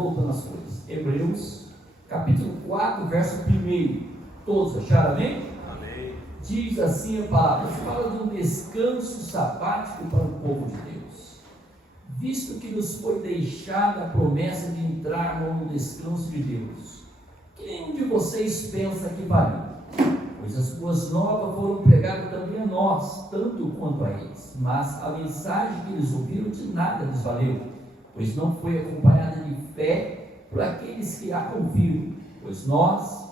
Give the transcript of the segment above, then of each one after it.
Voltando às coisas. Hebreus, capítulo 4, verso 1. Todos acharam, amém? Amém. Diz assim a palavra, fala de um descanso sabático para o povo de Deus. Visto que nos foi deixada a promessa de entrar no descanso de Deus, que nenhum de vocês pensa que vale, pois as boas novas foram pregadas também a nós, tanto quanto a eles, mas a mensagem que eles ouviram de nada lhes valeu, pois não foi acompanhada de fé por aqueles que a ouviram. Pois nós,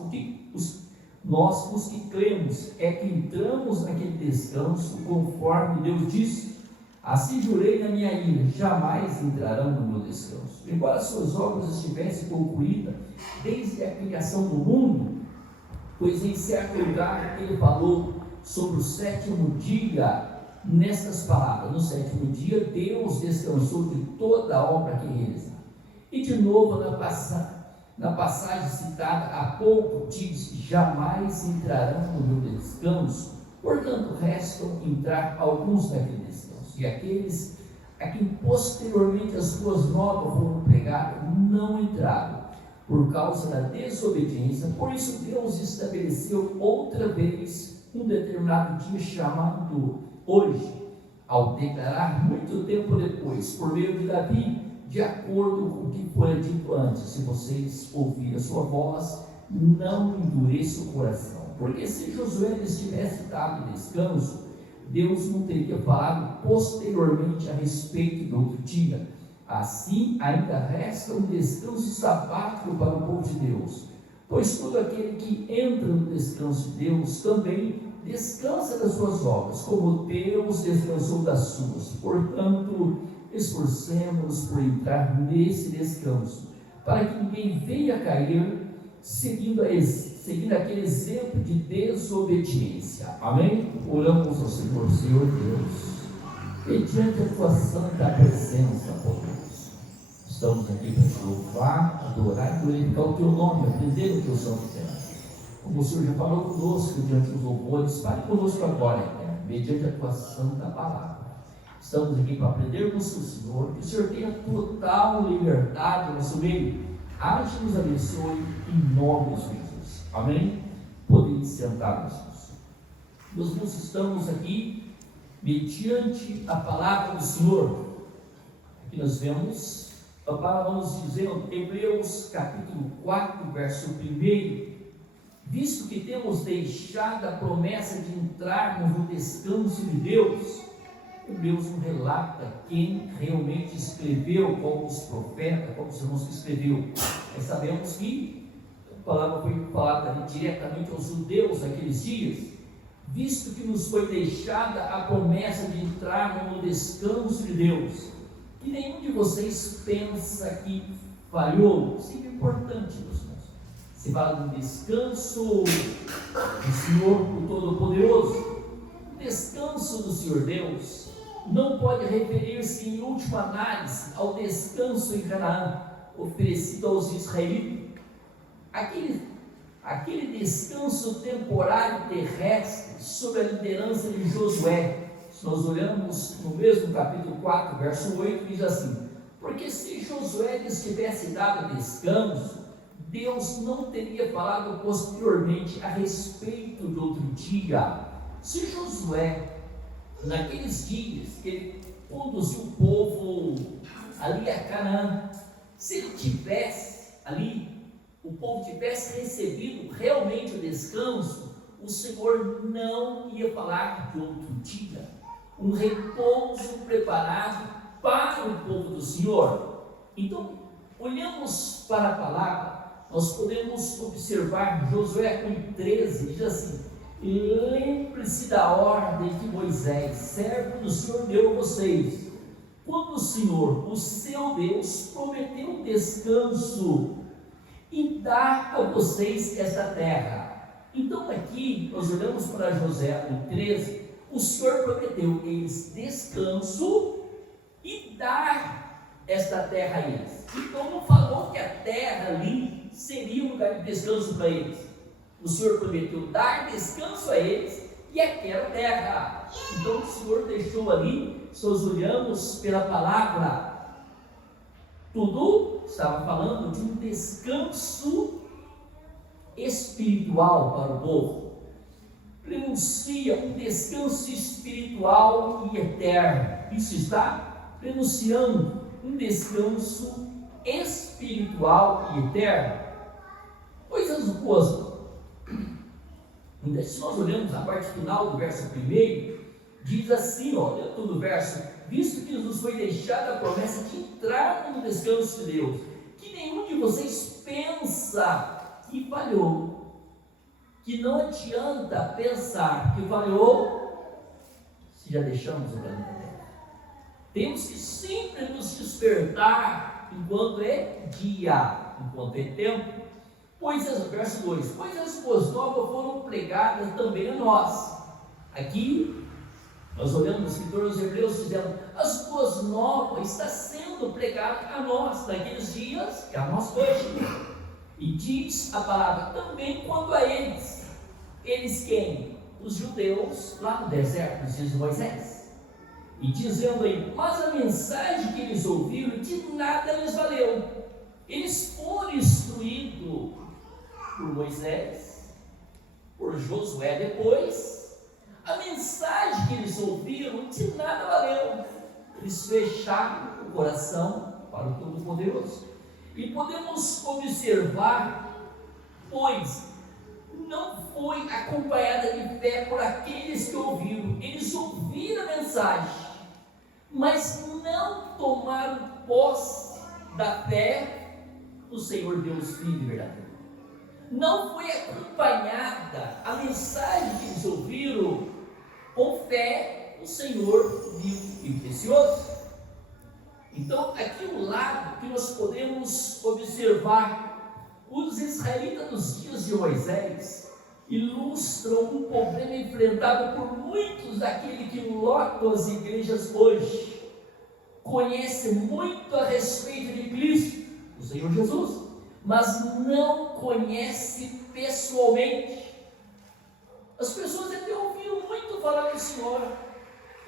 os que cremos, é que entramos naquele descanso, conforme Deus disse: assim jurei na minha ira, jamais entrarão no meu descanso. Embora suas obras estivessem concluídas desde a criação do mundo, pois em certo lugar ele falou sobre o sétimo dia, nessas palavras: no sétimo dia Deus descansou de toda a obra que realizava. E de novo na passagem citada há pouco diz: jamais entrarão no meu descanso. Portanto restam entrar alguns naquele descanso, e aqueles a quem posteriormente as boas novas foram pregadas não entraram por causa da desobediência. Por isso Deus estabeleceu outra vez um determinado dia, chamado hoje, ao declarar muito tempo depois, por meio de Davi, de acordo com o que foi dito antes: se vocês ouvirem a sua voz, não endureça o coração. Porque se Josué lhes tivesse dado descanso, Deus não teria falado posteriormente a respeito do outro dia. Assim, ainda resta um descanso sabático para o povo de Deus, pois todo aquele que entra no descanso de Deus também descansa das suas obras, como Deus descansou das suas. Portanto, esforcemos-nos por entrar nesse descanso, para que ninguém venha cair seguindo aquele exemplo de desobediência. Amém? Oramos ao Senhor. Senhor Deus, mediante a tua santa presença, ó Deus, estamos aqui para te louvar, adorar e glorificar o teu nome, aprender o teu santo tempo. Como o Senhor já falou conosco diante dos louvores, fale conosco agora, mediante a tua santa palavra. Estamos aqui para aprendermos com o Senhor, que o Senhor tenha total liberdade no nosso meio. Age e nos abençoe em nome de Jesus. Amém? Podem sentar, meus irmãos. Estamos aqui mediante a palavra do Senhor. Aqui nós vemos a palavra nos dizendo, Hebreus capítulo 4, verso 1. Visto que temos deixado a promessa de entrarmos no descanso de Deus. Hebreus não relata quem realmente escreveu, como os profetas, como os irmãos que escreveu. Mas sabemos que a palavra foi falada diretamente aos judeus naqueles dias. Visto que nos foi deixada a promessa de entrar no descanso de Deus, que nenhum de vocês pensa que falhou. Isso é importante, meus irmãos. Se fala do descanso do Senhor Todo-Poderoso. O descanso do Senhor Deus não pode referir-se, em última análise, ao descanso em Canaã, oferecido aos israelitas. Aquele descanso temporário terrestre, sob a liderança de Josué. Se nós olhamos no mesmo capítulo 4, verso 8, diz assim: porque se Josué lhes tivesse dado descanso, Deus não teria falado posteriormente a respeito do outro dia. Se Josué, naqueles dias que ele conduziu o povo ali a Canaã, se ele tivesse ali, o povo tivesse recebido realmente o descanso, o Senhor não ia falar de outro dia, um repouso preparado para o povo do Senhor. Então, olhamos para a palavra, nós podemos observar Josué 1,13, diz assim: lembre-se da ordem que Moisés, servo do Senhor, deu a vocês, quando o Senhor, o seu Deus, prometeu um descanso e dar a vocês esta terra. Então aqui nós olhamos para Josué 1,13, o Senhor prometeu eles descanso e dar esta terra a eles. Então não falou que a terra ali seria um lugar de descanso para eles. O Senhor prometeu dar descanso a eles e aquela terra. Então o Senhor deixou ali, se nós olhamos pela palavra, Tudo estava falando de um descanso espiritual para o povo. Prenuncia um descanso espiritual e eterno. Isso está prenunciando um descanso espiritual e eterno. Coisas boas. Se nós olhamos a parte final do verso 1, diz assim, olha todo o verso: visto que nos foi deixada a promessa de entrar no descanso de Deus, que nenhum de vocês pensa que falhou, que não adianta pensar que falhou, se já deixamos o planeta Terra. Temos que sempre nos despertar enquanto é dia, enquanto é tempo. Verso 2: pois as boas novas foram pregadas também a nós. Aqui nós olhamos o escritor dos Hebreus dizendo: as boas novas está sendo pregada a nós naqueles dias, que a nós hoje. E diz a palavra também quando a eles. Eles quem? Os judeus lá no deserto, nos dias de Moisés. E dizendo aí: mas a mensagem que eles ouviram de nada lhes valeu. Eles foram instruídos por Moisés, por Josué depois. A mensagem que eles ouviram de nada valeu. Eles fecharam o coração para o Todo-Poderoso. E podemos observar, pois não foi acompanhada de fé por aqueles que ouviram. Eles ouviram a mensagem, mas não tomaram posse da fé do Senhor Deus Filho verdadeiro. Não foi acompanhada a mensagem que eles ouviram com fé no Senhor vivo e precioso. Então, aqui o lado que nós podemos observar, os israelitas dos dias de Moisés ilustram um problema enfrentado por muitos daqueles que lotam as igrejas hoje. Conhecem muito a respeito de Cristo, o Senhor Jesus, mas não conhecem pessoalmente. As pessoas até ouviram muito falar do Senhor,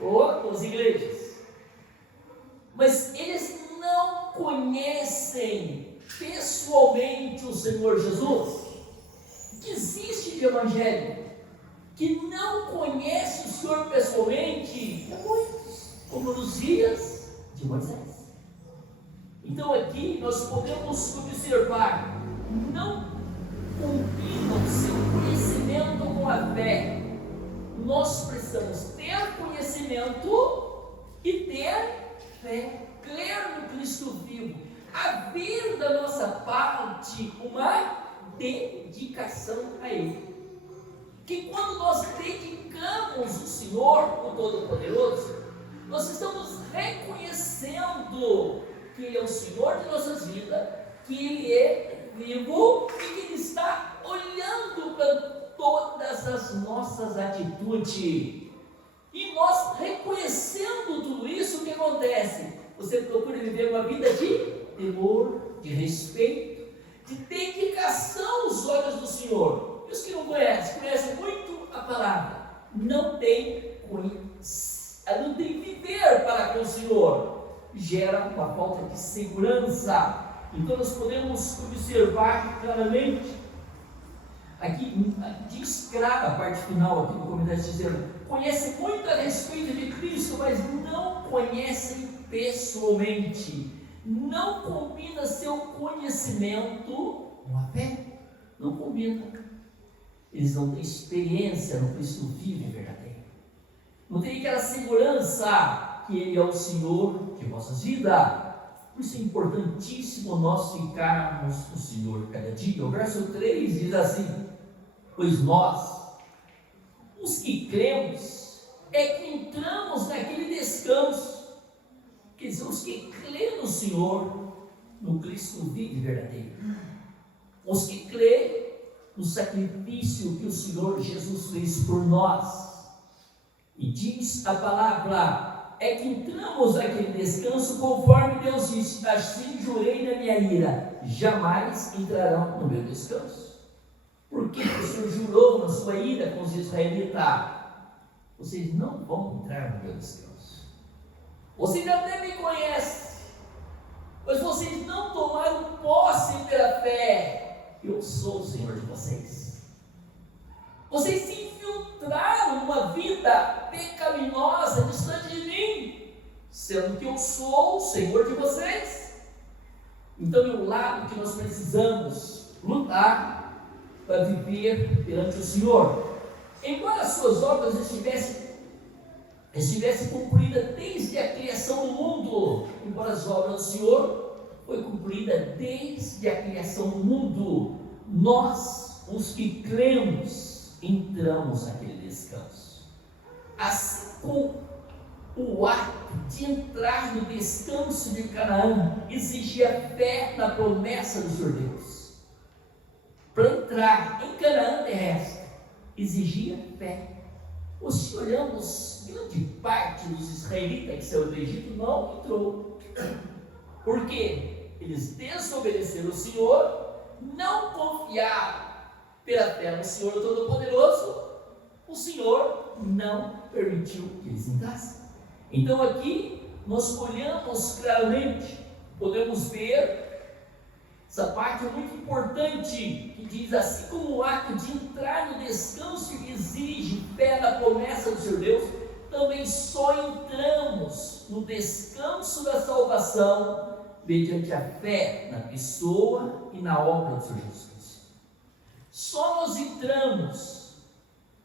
lotam as igrejas, mas eles não conhecem pessoalmente o Senhor Jesus. Que existe de evangelho que não conhece o Senhor pessoalmente, é muitos, como nos dias de Moisés. Então aqui nós podemos observar, não combinam seu conhecimento com a fé. Nós precisamos ter conhecimento e ter fé, crer no Cristo vivo, haver da nossa parte uma dedicação a Ele. Que quando nós dedicamos o Senhor, o Todo-Poderoso, nós estamos reconhecendo que Ele é o Senhor de nossas vidas, que Ele é vivo e que Ele está olhando para todas as nossas atitudes. E nós reconhecendo tudo isso, o que acontece? Você procura viver uma vida de temor, de respeito, de dedicação aos olhos do Senhor. E os que não conhecem muito a palavra, não tem viver para com o Senhor, gera uma falta de segurança. Então nós podemos observar claramente, aqui diz clara a parte final aqui do comentário, dizendo: conhecem muito a respeito de Cristo, mas não conhecem pessoalmente. Não combina seu conhecimento com a fé. Não combina. Eles não têm experiência no Cristo vivo e verdadeiro. Não tem aquela segurança que Ele é o Senhor de vossas vidas. Por isso é importantíssimo nós ficarmos no Senhor cada dia. O verso 3 diz assim: pois nós, os que cremos, é que entramos naquele descanso. Quer dizer, os que crêem no Senhor, no Cristo vivo e verdadeiro, os que crêem no sacrifício que o Senhor Jesus fez por nós. E diz a palavra, é que entramos naquele descanso, conforme Deus disse: assim jurei na minha ira, jamais entrarão no meu descanso. Porque o Senhor jurou na sua ira com os israelitas: vocês não vão entrar no meu descanso. Vocês até me conhecem, Mas vocês não tomaram posse pela fé. Eu sou o Senhor de vocês. Vocês se infiltraram numa vida pecaminosa distante de mim, sendo que eu sou o Senhor de vocês. Então é um lado que nós precisamos lutar para viver perante o Senhor. Embora as suas obras estivessem cumpridas desde a criação do mundo, embora as obras do Senhor foi cumprida desde a criação do mundo, nós, os que cremos, entramos naquele descanso. Assim como o ato de entrar no descanso de Canaã exigia fé na promessa do Senhor Deus. Para entrar em Canaã terrestre exigia fé. Se olhamos, grande parte dos israelitas que saiu do Egito não entrou. Por quê? Eles desobedeceram o Senhor, não confiaram pela fé no Senhor Todo-Poderoso. O Senhor não permitiu que eles entrassem. Então aqui nós olhamos claramente, podemos ver essa parte é muito importante, que diz assim: como o ato de entrar no descanso exige fé na promessa do Senhor Deus, também só entramos no descanso da salvação mediante a fé na pessoa e na obra do Senhor Jesus Cristo. Só nós entramos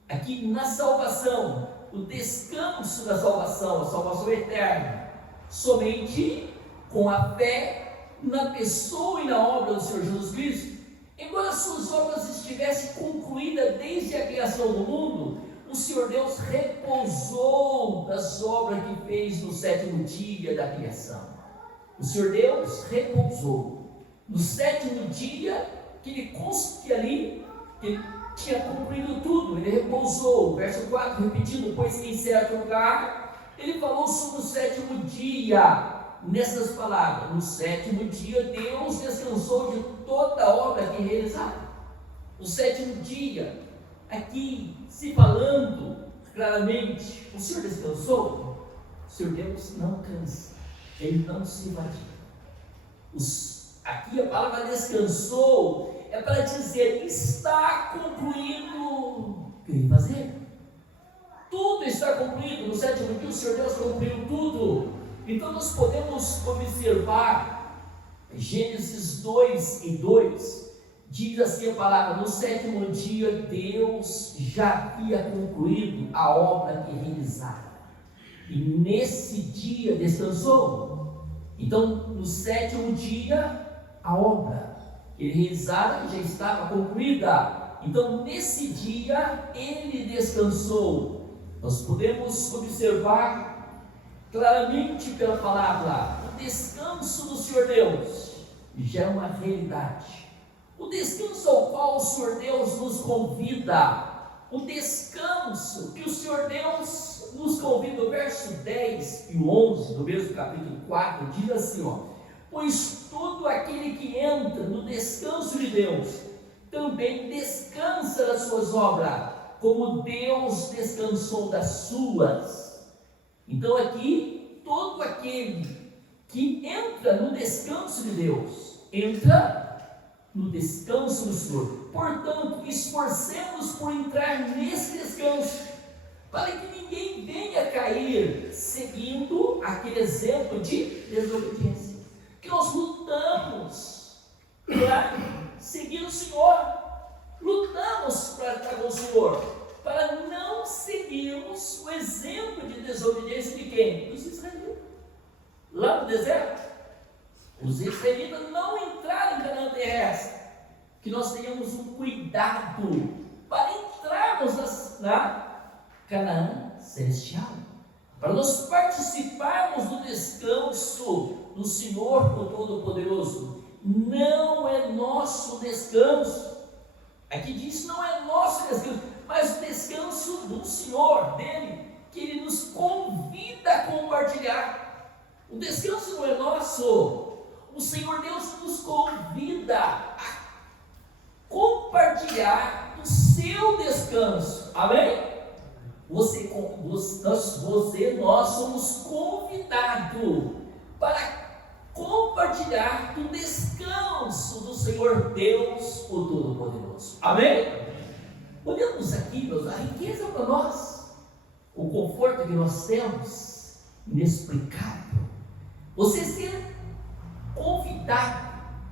aqui na salvação, o descanso da salvação, a salvação eterna, somente com a fé na pessoa e na obra do Senhor Jesus Cristo. Embora as suas obras estivessem concluídas desde a criação do mundo, o Senhor Deus repousou das obras que fez no 7º dia da criação. O Senhor Deus repousou no 7º dia que ele tinha concluído tudo. Ele repousou. Verso 4, repetindo: pois que em certo lugar ele falou sobre o 7º dia nessas palavras: no 7º dia Deus descansou de toda a obra que realizara. O 7º dia, aqui se falando claramente, o Senhor descansou? O Senhor Deus não cansa, Ele não se vadia. Aqui a palavra descansou é para dizer: está concluído o que ele fazer. Tudo está concluído. No 7º dia o Senhor Deus concluiu tudo. Então nós podemos observar Gênesis 2:2, diz assim a palavra: no 7º dia Deus já havia concluído a obra que realizara, e nesse dia descansou. Então no 7º dia a obra que ele realizara já estava concluída. Então nesse dia ele descansou. Nós podemos observar claramente pela palavra, o descanso do Senhor Deus já é uma realidade. O descanso ao qual o Senhor Deus nos convida, o descanso que o Senhor Deus nos convida, o verso 10 e 11 do mesmo capítulo 4, diz assim: pois todo aquele que entra no descanso de Deus, também descansa das suas obras, como Deus descansou das suas. Então aqui, todo aquele que entra no descanso de Deus, entra no descanso do Senhor. Portanto, esforcemos por entrar nesse descanso, para que ninguém venha cair seguindo aquele exemplo de desobediência. Que nós lutamos para seguir o Senhor, lutamos para estar com o Senhor, para não seguirmos o exemplo de desobediência de quem? Dos israelitas. Lá no deserto, os israelitas não entraram em Canaã terrestre. Que nós tenhamos um cuidado para entrarmos na Canaã celestial, para nós participarmos do descanso do Senhor Todo-Poderoso. Não é nosso descanso. Aqui diz: não é nosso descanso, mas o descanso do Senhor, dele, que Ele nos convida a compartilhar. O descanso não é nosso. O Senhor Deus nos convida a compartilhar do seu descanso. Amém? Nós somos convidados para compartilhar Senhor Deus, o Todo-Poderoso. Amém? Olhamos aqui, meus, a riqueza para nós, o conforto que nós temos, inexplicável. Você ser convidado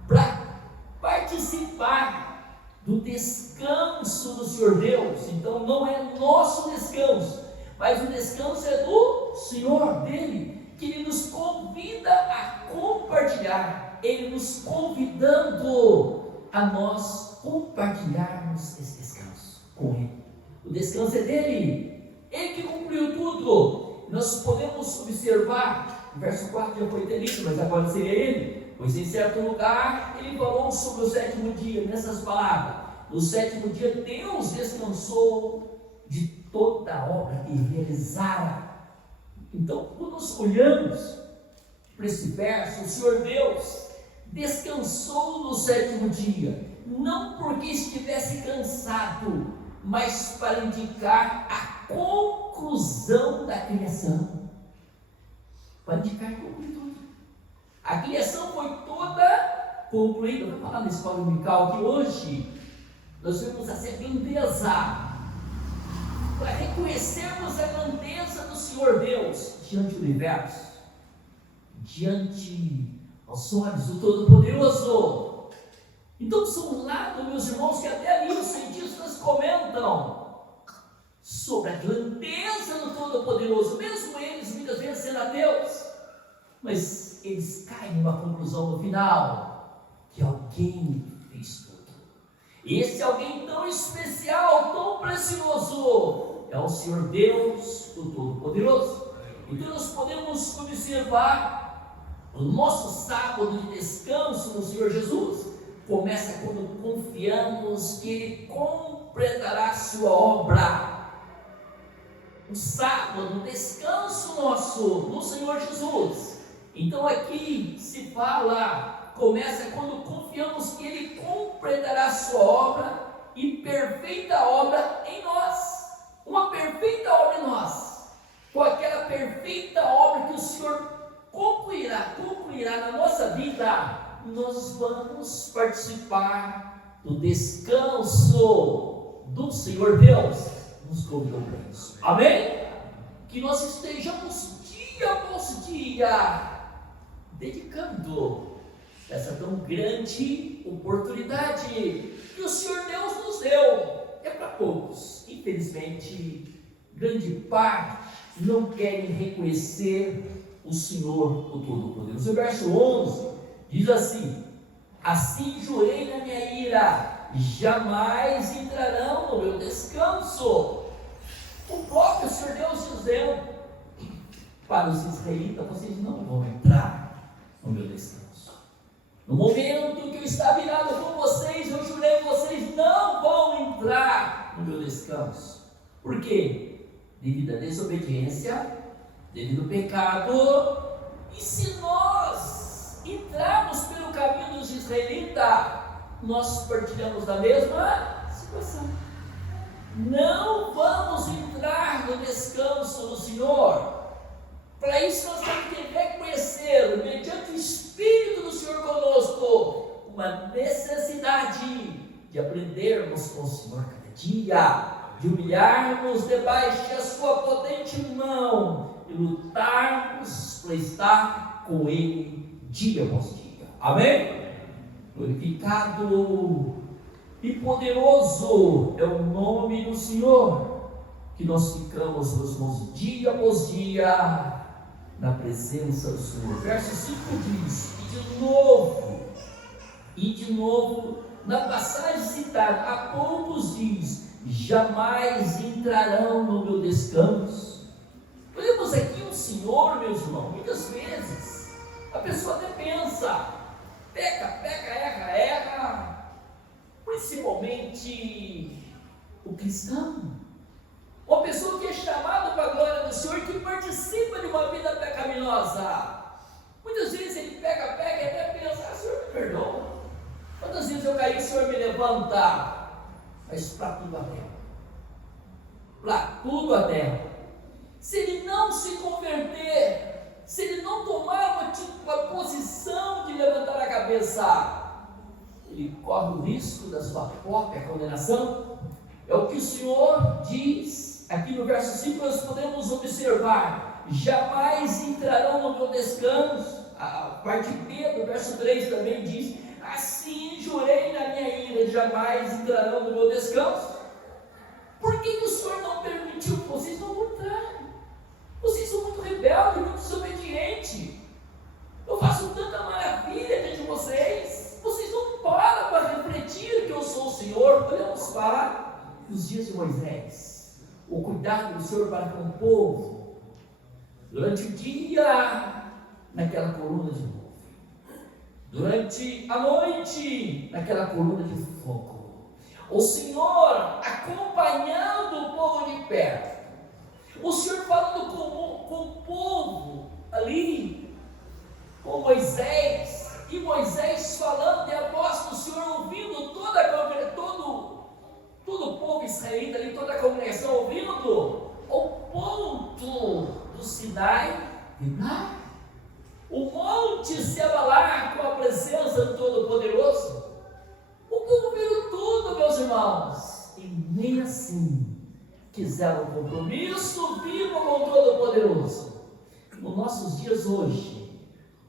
para participar do descanso do Senhor Deus. Então não é nosso descanso, mas o descanso é do Senhor, dele, que Ele nos convida a compartilhar, Ele nos convidando a nós compartilharmos esse descanso com Ele. O descanso é dele, Ele que cumpriu tudo. Nós podemos observar, o verso 4 já foi lido, mas agora seria ele, pois em certo lugar Ele falou sobre o sétimo dia, nessas palavras: no sétimo dia Deus descansou de toda a obra que realizara. Então, quando nós olhamos para esse verso, o Senhor Deus descansou no sétimo dia, não porque estivesse cansado, mas para indicar a conclusão da criação, para indicar a conclusão. A criação foi toda concluída. Vou falar na escola dominical que hoje nós vemos essa grandeza, para reconhecermos a grandeza do Senhor Deus diante do universo, diante aos olhos do Todo-Poderoso. Então são um lado, meus irmãos, que até ali os cientistas comentam sobre a grandeza do Todo-Poderoso, mesmo eles muitas vezes sendo ateus, mas eles caem numa conclusão no final, que alguém fez tudo. Esse alguém tão especial, tão precioso, é o Senhor Deus, o Todo-Poderoso. Então nós podemos observar o nosso sábado de descanso no Senhor Jesus. Começa quando confiamos que Ele completará a sua obra. O sábado, o descanso nosso no Senhor Jesus. Então aqui se fala, começa quando confiamos que Ele completará a sua obra, e perfeita obra em nós. Uma perfeita obra em nós. Com aquela perfeita obra que o Senhor concluirá na nossa vida, nós vamos participar do descanso do Senhor Deus. Nos convidou para isso. Amém? Que nós estejamos dia após dia dedicando essa tão grande oportunidade que o Senhor Deus nos deu. É para poucos, infelizmente, grande parte não querem reconhecer o Senhor, o Todo-Poderoso. O verso 11 diz assim: assim jurei na minha ira, jamais entrarão no meu descanso. O próprio Senhor Deus dizendo para os israelitas: vocês não vão entrar no meu descanso. No momento que eu estava irado com vocês, eu jurei que vocês não vão entrar no meu descanso. Por quê? Devido à desobediência, devido ao pecado. E se nós entrarmos pelo caminho dos israelitas, nós partilhamos da mesma situação. Não vamos entrar no descanso do Senhor. Para isso nós temos que reconhecer, mediante o Espírito do Senhor conosco, uma necessidade de aprendermos com o Senhor cada dia, de humilharmos debaixo da sua potente mão e lutarmos para estar com Ele dia após dia. Amém? Glorificado e poderoso é o nome do Senhor, que nós ficamos, meus irmãos, dia após dia na presença do Senhor. Verso 5 diz, e de novo, na passagem citada há poucos diz, jamais entrarão no meu descanso. Olhamos aqui o Senhor, meus irmãos, muitas vezes a pessoa até pensa, peca, erra, principalmente o cristão. Uma pessoa que é chamada para a glória do Senhor, que participa de uma vida pecaminosa. Muitas vezes ele peca e até pensa, Senhor me perdoa. Quantas vezes eu caí, o Senhor me levanta? Mas para tudo a terra. Para tudo a terra. Se ele não se converter, se ele não tomar uma posição de levantar a cabeça, ele corre o risco da sua própria condenação. É o que o Senhor diz aqui no verso 5, nós podemos observar: jamais entrarão no meu descanso. A parte B do verso 3 também diz: assim jurei na minha ira, jamais entrarão no meu descanso. Por que o Senhor não permitiu que vocês não entrarem? Vocês são muito rebeldes, muito desobedientes. Eu faço tanta maravilha diante de vocês. Vocês não param para refletir que eu sou o Senhor. Olhamos para os dias de Moisés, o cuidado do Senhor para com o povo. Durante o dia, naquela coluna de nuvem. Durante a noite, naquela coluna de fogo. O Senhor acompanhando o povo de perto. O Senhor falando com o povo ali, com Moisés, e Moisés falando, e a voz do Senhor ouvindo, todo o povo israelita ali, toda a congregação ouvindo, ao ponto do Sinai vibrar, o monte se abalar com a presença do Todo-Poderoso. O povo viu tudo, meus irmãos, e nem assim quiseram um compromisso vivo com o Todo-Poderoso. Nos nossos dias hoje,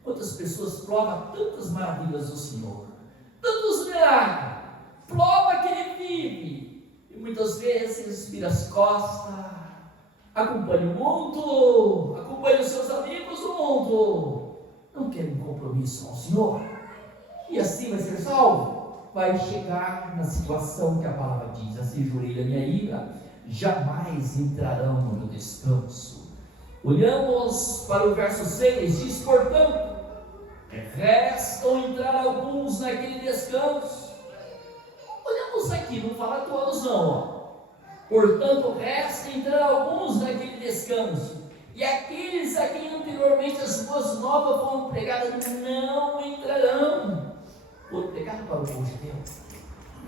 quantas pessoas provam tantas maravilhas do Senhor, tantos milagres, prova que Ele vive, e muitas vezes vira as costas, acompanha o mundo, acompanha os seus amigos do mundo, não quer um compromisso com o Senhor, e assim vai ser salvo. Vai chegar na situação que a palavra diz: assim jurei a minha ira, jamais entrarão no meu descanso. Olhamos para o verso 6, diz: portanto, restam entrar alguns naquele descanso. Olhamos aqui, não fala todos não, ó. Portanto, resta entrar alguns naquele descanso, e aqueles a quem anteriormente as boas novas foram pregadas não entrarão. Foram pregados para o povo de Deus,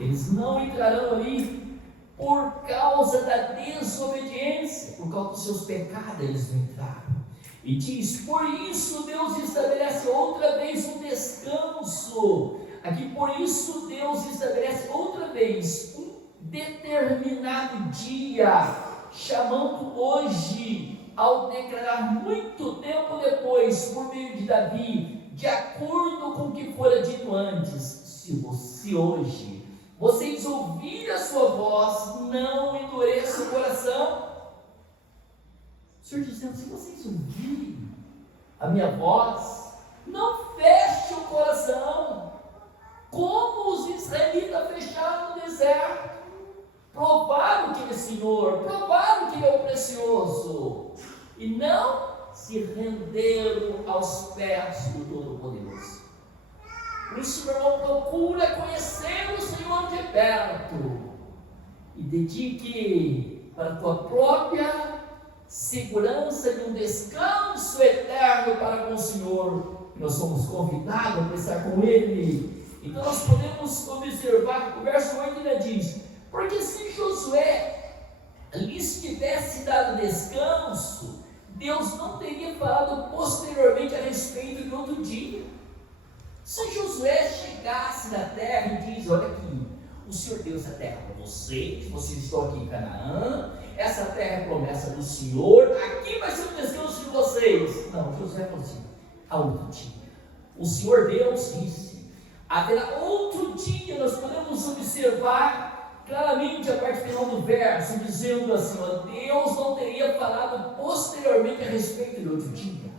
eles não entrarão ali por causa da desobediência, por causa dos seus pecados eles não entraram. E diz: por isso Deus estabelece outra vez um descanso. Aqui, por isso Deus estabelece outra vez um determinado dia, chamando hoje, ao declarar muito tempo depois, por meio de Davi, de acordo com o que fora dito antes: se hoje vocês ouvirem a sua voz, não endureçam o coração. O Senhor dizendo: se vocês ouvirem a minha voz, não feche o coração, como os israelitas fecharam no deserto. Provaram que Ele é Senhor, provaram que Ele é o precioso, e não se renderam aos pés do Todo-Poderoso. Por isso, meu irmão, procura conhecer o Senhor de perto e dedique para a tua própria segurança de um descanso eterno para com o Senhor. Nós somos convidados a estar com Ele. Então nós podemos observar que o verso 8 ainda diz: porque se Josué lhes tivesse dado descanso, Deus não teria falado posteriormente a respeito de outro dia. Se Josué chegasse na terra e diz: olha aqui, o Senhor deu essa terra para vocês estão aqui em Canaã, essa terra é promessa do Senhor, aqui vai ser o descanso de vocês. Não, Josué falou assim: há outro dia. O Senhor Deus disse: haverá outro dia. Nós podemos observar claramente a parte final do verso, dizendo assim: ó, Deus não teria falado posteriormente a respeito de outro dia.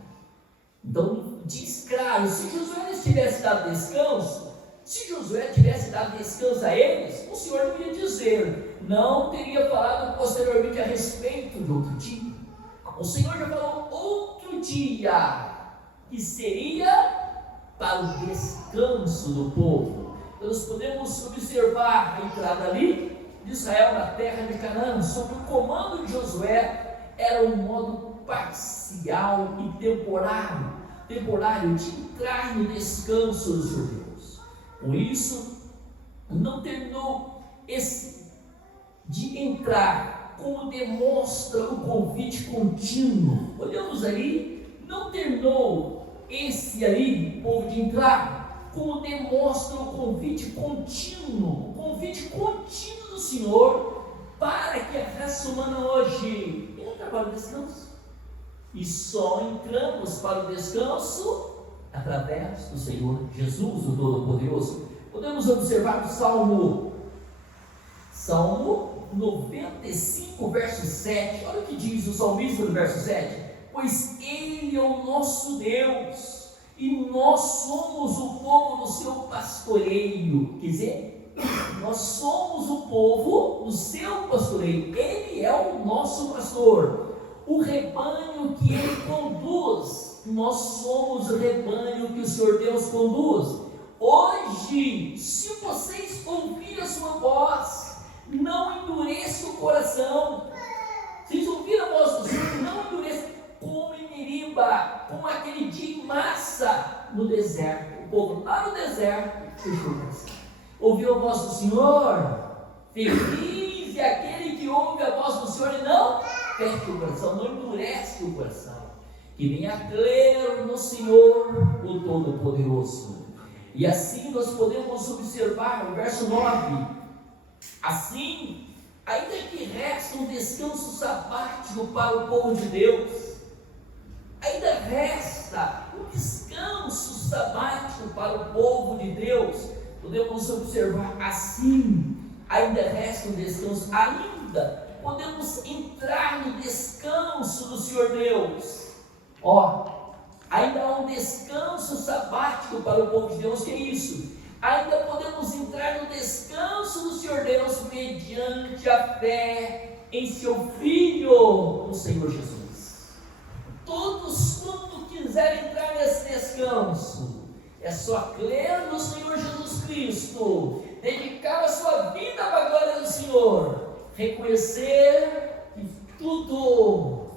Então diz claro: se Josué lhes tivesse dado descanso, se Josué tivesse dado descanso a eles, o Senhor não ia dizer, não teria falado posteriormente a respeito de outro dia. O Senhor já falou outro dia, que seria para o descanso do povo. Nós podemos observar a entrada ali de Israel na terra de Canaã, sob o comando de Josué. Era um modo parcial e temporário de entrar no descanso dos judeus. Com isso, não terminou esse de entrar, como demonstra o convite contínuo. Olhamos ali, não terminou esse ali, povo, de entrar. como demonstra o convite contínuo do Senhor para que a raça humana hoje entre para o descanso. E só entramos para o descanso através do Senhor Jesus, o Todo-Poderoso. Podemos observar o Salmo 95, verso 7. Olha o que diz o salmista no verso 7: pois Ele é o nosso Deus, e nós somos o povo do seu pastoreio. Quer dizer, nós somos o povo do seu pastoreio. Ele é o nosso pastor, o rebanho que Ele conduz. Nós somos o rebanho que o Senhor Deus conduz. Hoje, se vocês ouvirem a sua voz, não endureça o coração. Vocês ouviram a voz do Senhor, não endureça, como em Meriba, como aquele dia em massa no deserto. O povo lá no deserto fechou o coração. Ouviu a voz do Senhor? Feliz é aquele que ouve a voz do Senhor e não fecha o coração, não endurece o coração. Que venha crer no Senhor, o Todo-Poderoso. E assim nós podemos observar o verso 9. Assim, ainda que resta um descanso sabático para o povo de Deus, ainda resta um descanso sabático para o povo de Deus, podemos observar assim, ainda resta um descanso, ainda podemos entrar no descanso do Senhor Deus. Ainda há um descanso sabático para o povo de Deus. Que é isso? Ainda podemos entrar no descanso do Senhor Deus mediante a fé em seu Filho, o Senhor Jesus. Todos quanto quiserem entrar nesse descanso, é só crer no Senhor Jesus Cristo, dedicar a sua vida para a glória do Senhor, reconhecer que tudo,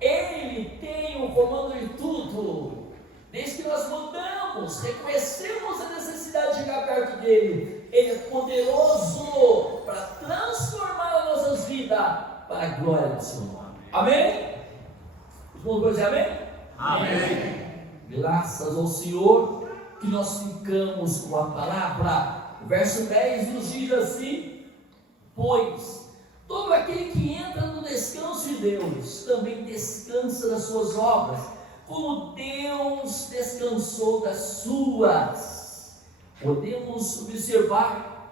Ele tem o comando de tudo. Desde que nós mudamos, reconhecemos a necessidade de chegar perto dele, Ele é poderoso para transformar as nossas vidas para a glória do seu nome. Amém? Os irmãos vão dizer amém? Amém. Graças ao Senhor que nós ficamos com a palavra. O verso 10 nos diz assim: pois todo aquele que entra no descanso de Deus também descansa das suas obras, como Deus descansou das suas. Podemos observar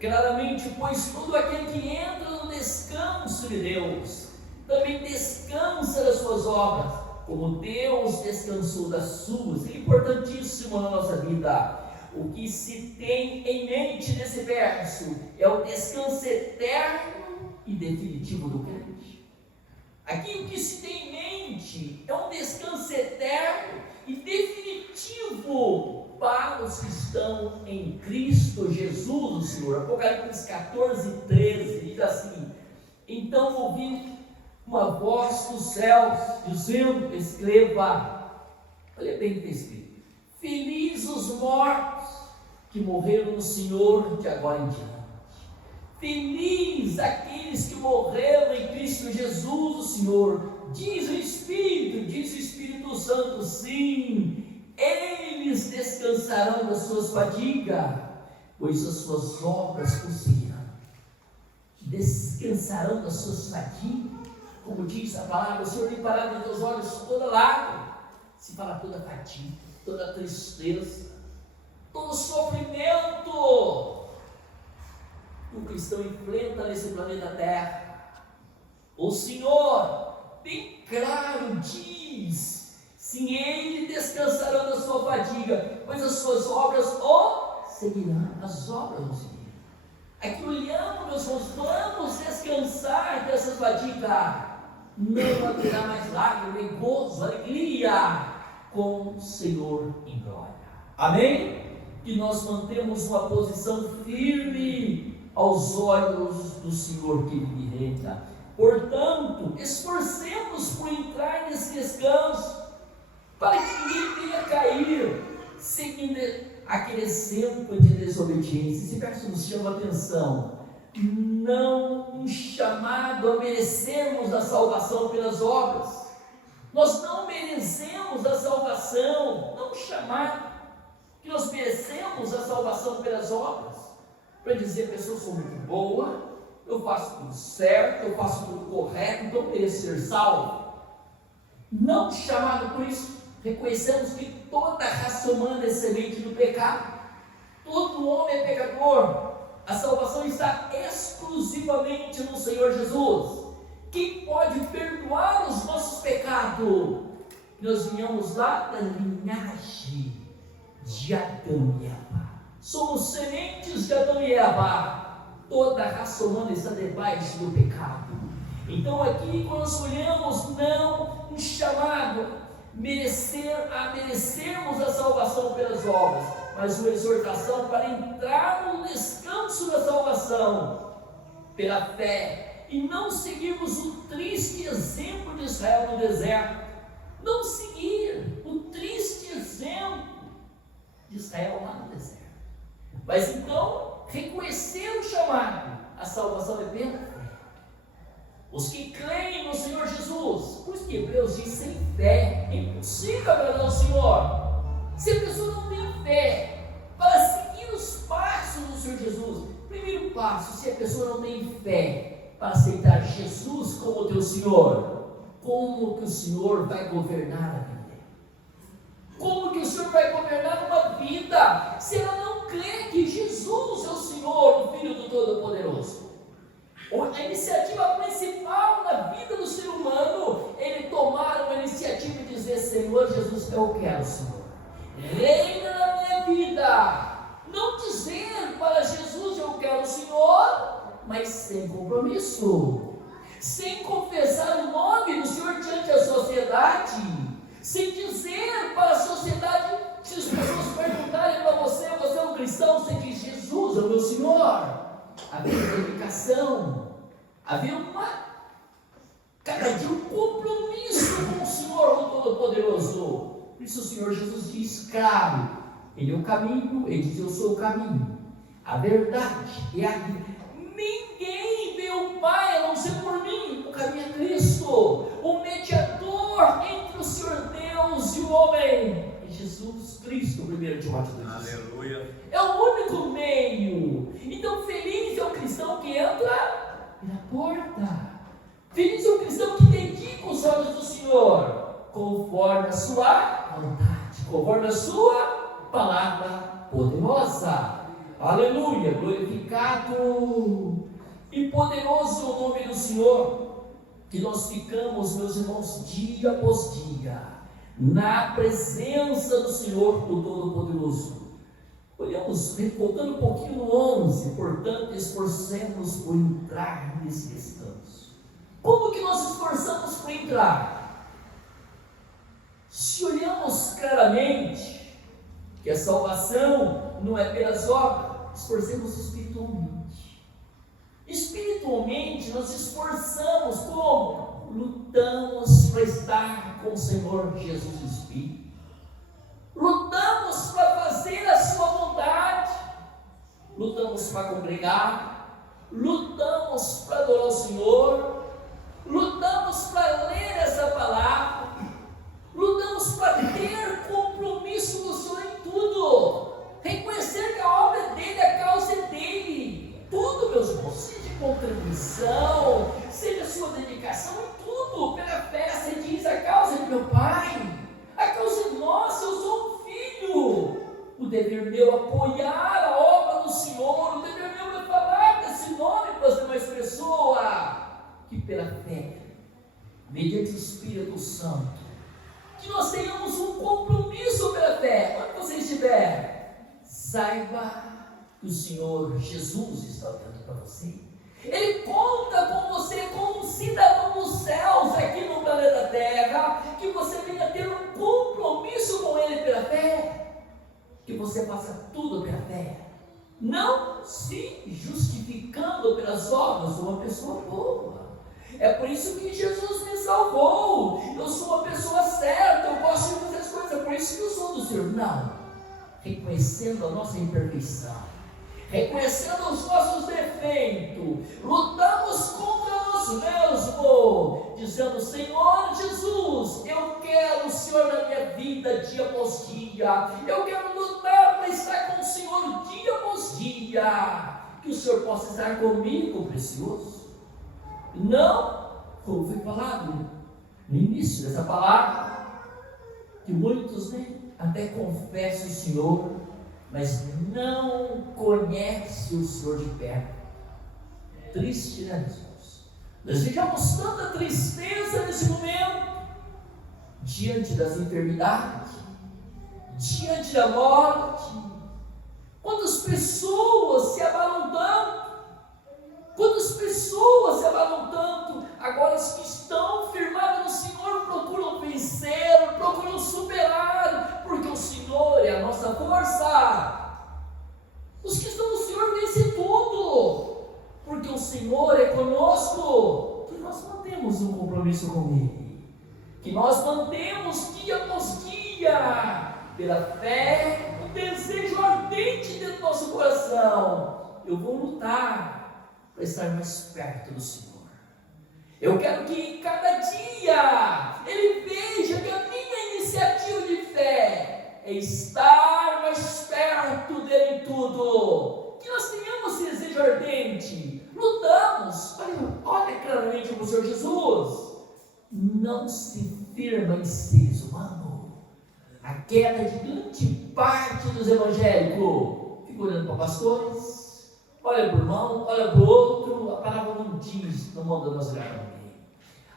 claramente: pois todo aquele que entra no descanso de Deus também descansa das suas obras, como Deus descansou das suas. É importantíssimo na nossa vida. O que se tem em mente nesse verso é o descanso eterno e definitivo do crente. Aqui o que se tem em mente é um descanso eterno e definitivo para os que estão em Cristo Jesus, o Senhor. Apocalipse 14, 13 diz assim: então ouvi uma voz dos céus dizendo: escreva. Olha bem o que está escrito: felizes os mortos que morreram no Senhor de agora em diante. Feliz aqueles que morreram em Cristo Jesus, o Senhor. Diz o Espírito Santo, sim, eles descansarão das suas fadigas, pois as suas obras conseguirão. Descansarão das suas fadigas, como diz a palavra: o Senhor limpará dos teus olhos toda lágrima. Se fala toda fadiga, toda tristeza, todo sofrimento que o cristão enfrenta nesse planeta Terra. O Senhor bem claro diz: sim, Ele descansará da sua fadiga, pois as suas obras o seguirão. As obras o seguirão. Aqui olhamos, meus irmãos, vamos descansar dessa fadiga. Não haverá mais lágrimas, gozo, alegria com o Senhor em glória. Amém? Que nós mantemos uma posição firme aos olhos do Senhor que Ele reina. Portanto, esforcemos por entrar nesse descanso, para que ninguém venha cair, seguindo aquele exemplo de desobediência. Esse verso nos chama a atenção. Não um chamado a merecermos a salvação pelas obras. Nós não merecemos a salvação, não um chamado. que nós merecemos a salvação pelas obras, para dizer que eu sou muito boa, eu faço tudo certo, eu faço tudo correto, então mereço ser salvo. Não chamado por isso. Reconhecemos que toda a raça humana é semente do pecado. Todo homem é pecador. A salvação está exclusivamente no Senhor Jesus. Quem pode perdoar os nossos pecados? Nós viemos lá da linhagem de Adão e Eva. Somos sementes de Adão e Eva. Toda a raça humana está debaixo do pecado. Então aqui, quando nós olhamos, não um chamado merecermos a salvação pelas obras, mas uma exortação para entrar no descanso da salvação pela fé, e não seguirmos o triste exemplo de Israel no deserto. Não seguir o triste exemplo de Israel lá no deserto, mas então reconhecer o chamado. A salvação é pela fé. Os que creem no Senhor Jesus, por isso que Hebreus diz: sem fé é impossível agradar ao Senhor. Se a pessoa não tem fé para seguir os passos do Senhor Jesus, primeiro passo, se a pessoa não tem fé para aceitar Jesus como teu Senhor, como que o Senhor vai governar a vida? Como que o Senhor vai governar uma vida se ela não crê que Jesus é o Senhor, o Filho do Todo-Poderoso? A iniciativa principal na vida do ser humano é ele tomar uma iniciativa e dizer: Senhor Jesus, eu quero, Senhor, reina na minha vida. Não dizer para Jesus: eu quero o Senhor, mas sem compromisso, sem confessar o nome do Senhor diante da sociedade, sem dizer para a sociedade, se as pessoas perguntarem para você é um cristão, você diz: Jesus é o meu Senhor. Havia dedicação, havia cada dia um compromisso com o Senhor, o Todo-Poderoso. Por isso o Senhor Jesus diz claro: Ele é o caminho, Ele diz: eu sou o caminho, a verdade e a vida. Ninguém vê o Pai a não ser por mim. O caminho é Cristo, o mediador entre o Senhor Deus e o homem é Jesus Cristo. 1 Timóteo 2. Aleluia. É o único meio. Então feliz é o cristão que entra pela porta. Feliz é o cristão que dedica os olhos do Senhor, conforme a sua vontade, conforme a sua palavra poderosa. Aleluia, glorificado e poderoso é o nome do Senhor, que nós ficamos, meus irmãos, dia após dia, na presença do Senhor, do Todo-Poderoso. Olhamos, voltando um pouquinho no 11, portanto, esforcemos por entrar nesse descanso. Como que nós esforçamos por entrar? Se olhamos claramente que a salvação não é pelas obras, esforcemos espiritualmente. Espiritualmente nós esforçamos como? Lutamos para estar com o Senhor Jesus no Espírito. Lutamos para fazer a sua vontade. Lutamos para congregar. Lutamos para adorar o Senhor. Lutamos para ler essa palavra. Lutamos para ter compromisso com o Senhor em tudo. Reconhecer que a obra é dele, a causa é dele. Tudo, meus irmãos, seja contribuição, seja sua dedicação em tudo. Pela fé, você diz: a causa é do meu Pai, a causa é nossa, eu sou um filho. O dever meu é apoiar a obra do Senhor. O dever meu é falar desse nome para as demais pessoas. Que pela fé, mediante o Espírito Santo, que nós tenhamos um compromisso pela fé. Onde você estiver, saiba que o Senhor Jesus está olhando para você. Ele conta com você como um cidadão dos céus aqui no planeta Terra, que você venha ter um compromisso com Ele pela fé, que você faça tudo pela fé, não se justificando pelas obras de uma pessoa boa. É por isso que Jesus me salvou. Eu sou uma pessoa certa, eu gosto de fazer as coisas, é por isso que eu sou do Senhor. Não, reconhecendo a nossa imperfeição, reconhecendo os nossos defeitos, lutamos contra nós mesmos, dizendo: Senhor Jesus, eu quero o Senhor na minha vida dia após dia, eu quero lutar estar com o Senhor dia após dia, que o Senhor possa estar comigo, precioso. Não, como foi falado no início dessa palavra, que muitos até confessam o Senhor, mas não conhecem o Senhor de perto. Triste, né, meus irmãos? Nós vivemos tanta tristeza nesse momento, diante das enfermidades, diante da morte. Quantas pessoas se abalam tanto? Quantas pessoas se abalam tanto? Agora os que estão firmados no Senhor procuram vencer, procuram superar, porque o Senhor é a nossa força. Os que estão no Senhor vencem tudo, porque o Senhor é conosco. Que nós mantemos um compromisso com Ele, que nós mantemos dia após dia, pela fé, o desejo ardente dentro do nosso coração. Eu vou lutar para estar mais perto do Senhor. Eu quero que em cada dia Ele veja que a minha iniciativa de fé é estar mais perto dEle em tudo. Que nós tenhamos esse desejo ardente. Lutamos. Olha claramente para o Senhor Jesus. Não se firma em seres humanos. A queda de grande parte dos evangélicos. Fica olhando para pastores, olha para o irmão, olha para o outro. A palavra não diz, não manda nós olhar para ninguém.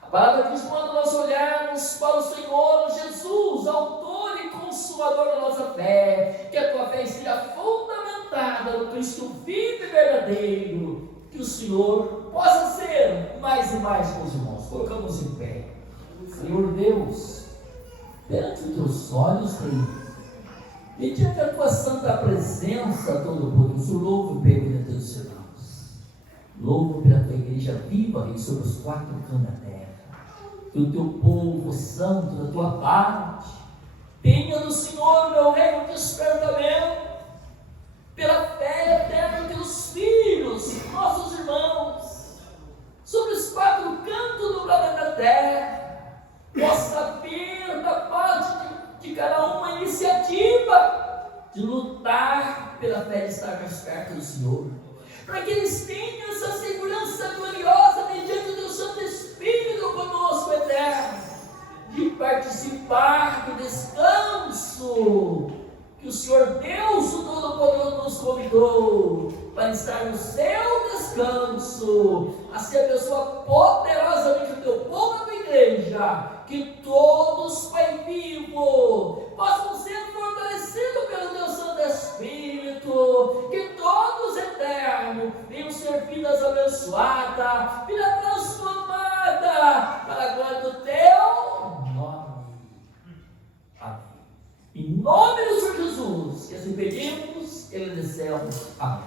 A palavra diz, manda nós olharmos para o Senhor Jesus, autor e consumador da nossa fé. Que a tua fé esteja fundamentada no Cristo vivo e verdadeiro. Que o Senhor possa ser mais e mais com os irmãos. Colocamos em pé. Senhor Deus, perante os teus olhos, e diante da tua santa presença, todo-poderoso, louvo pelo teus irmãos, louvo pela tua igreja viva, Rei, sobre os quatro cantos da terra, que o teu povo santo, da tua parte, tenha no Senhor, meu Rei, um despertamento, pela fé eterna pelos filhos, nossos irmãos, sobre os quatro cantos do planeta Terra, possa vir da parte de cada uma a iniciativa de lutar pela fé de estar mais perto do Senhor, para que eles tenham essa segurança gloriosa mediante o teu Santo Espírito conosco eterno, de participar do descanso que o Senhor Deus, o Todo-Poderoso, nos convidou para estar no seu descanso. Assim abençoa poderosamente o teu povo e a tua igreja, que todos, Pai vivo, possam ser fortalecidos pelo teu Santo Espírito, que todos, eterno, venham ser vidas abençoadas, vida transformada, para a glória do teu nome. Amém. Em nome do Senhor Jesus, que assim pedimos, agradecemos. Amém.